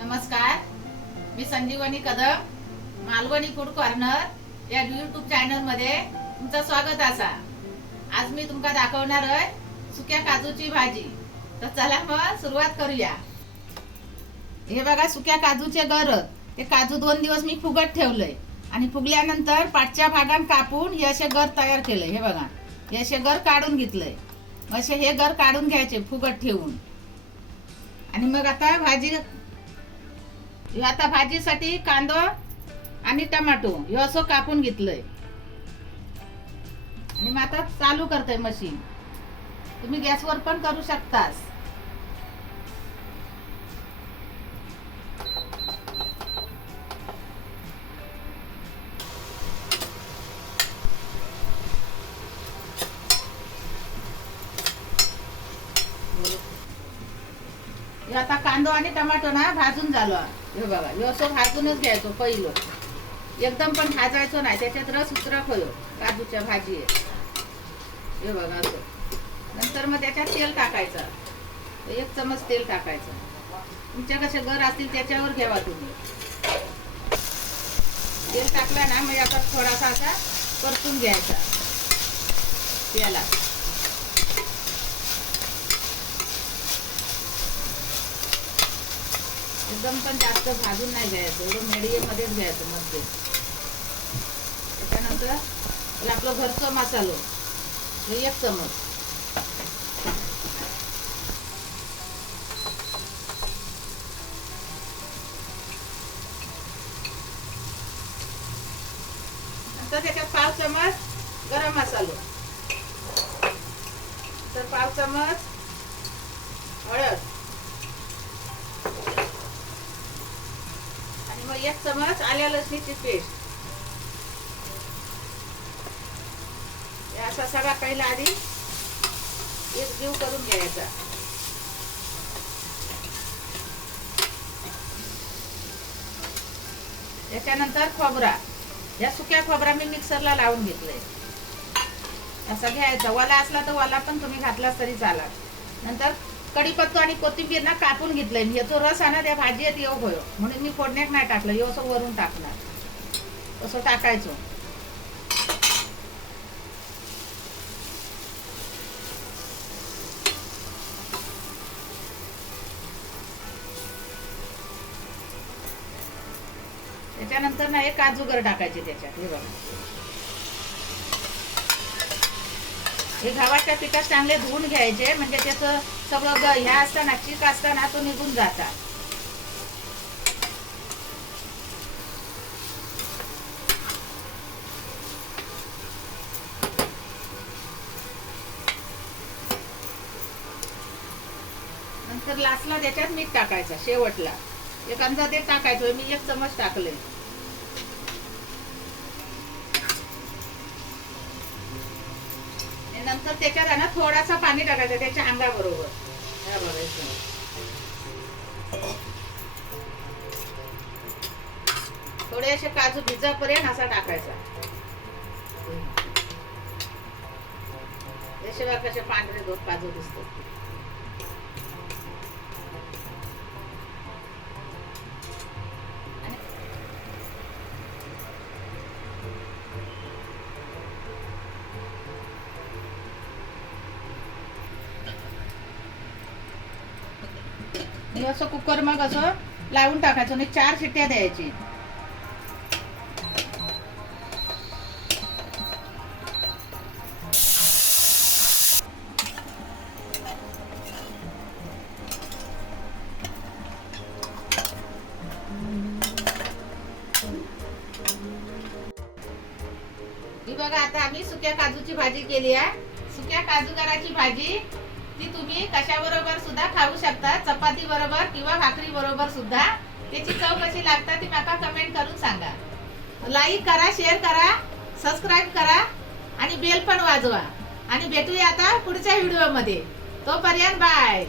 नमस्कार, मी संजीवनी Kadam, Malvani food corner या YouTube channel मध्ये तुमचं स्वागत असा। आज मी तुमका दाखवणार आहे सुक्या काजूची भाजी। तर चला मग सुरुवात करूया। हे बघा सुक्या काजूचे गर, ते काजू 2 दिवस मी फुगत ठेवलंय आणि फुगल्यानंतर पाठच्या भागात कापून हे असे गर तयार केलंय। हे बघा हे असे गर काढून घेतलंय। असे हे गर काढून घ्यायचे फुगत ठेवून। आणि मग आता भाजीसाठी कांदा आणि टमाटो हे असं कापून घेतलंय आणि मग आता चालू करते मशीन। तुम्ही गॅसवर पण करू शकतास। हे आता कांदा आणि टमाटो ना भाजून झालो। हे बघा हे असं भाजूनच घ्यायचो पहिलं, एकदम पण भाजायचो नाही, त्याच्यात रस उतरक होयो काजूच्या भाजी आहे। हे बघा असं नंतर मग त्याच्यात तेल टाकायचं। 1 चमच तेल टाकायचं। तुमच्या कसे घर असतील त्याच्यावर घ्यावा तुम्ही। तेल टाकला ना मग आता थोडासा असा परतून घ्यायचा तेला। एकदम पण जास्त भाजून नाही घ्यायचं, एवढं मीडियम मध्येच घ्यायचं मध्ये। त्याच्यानंतर आपलं घरचं मसालो 1 चमच, नंतर त्याच्यात 1/2 चमच गरम मसालो, तर 1/2 चमच हळद आणि मग 1 चमच आल्या लसणीची पेस्ट। असा सगळा पहिला आधी एकजीव करून घ्यायचा। त्याच्यानंतर खोबरा, या सुक्या खोबरा मी मिक्सरला लावून घेतलंय। असा घ्यायचा, वाला असला तर वाला पण तुम्ही घातला तरी चालत। नंतर कढीपत्ता आणि कोथिंबीर ना कापून घेतलंय। याचा रस आहे ना त्या भाजीत येऊ होयो म्हणून मी फोडण्यात नाही टाकलं, हे असं वरून टाकणार। असं टाकायचं। त्याच्यानंतर ना हे काजू गर टाकायचे त्याच्यात। हे बघा हे गव्हाच्या पिठात चांगले धुवून घ्यायचे, म्हणजे त्याचं सगळं ह्या असताना चीक असताना तो निघून जातात। नंतर लास्टला त्याच्यात मीठ टाकायचं शेवटला। एक अंदाज ते टाकायचं, मी 1 चमच टाकले। नंतर त्याच्यात ना थोडासा पाणी टाकायचं त्याच्या अंगाबरोबर। हे बघायचं थोडे असे काजू भिजेपर्यंत असा टाकायचा। असे बघा कसे पांढरे 2 काजू दिसतात। असं कुकर मग असं लावून टाकायचं आणि 4 शिट्ट्या द्यायची। ही बघा आता आम्ही सुक्या काजूची भाजी केली आहे। सुक्या काजूगराची भाजी ती तुम्ही कशाबरोबर सुद्धा खाऊ शकता, चपाती बरोबर किंवा भाकरी बरोबर सुद्धा। त्याची चव कशी लागते ती मला कमेंट करून सांगा। लाईक करा, शेअर करा, सबस्क्राईब करा आणि बेल पण वाजवा। आणि भेटूया आता पुढच्या व्हिडिओ मध्ये। तोपर्यंत बाय।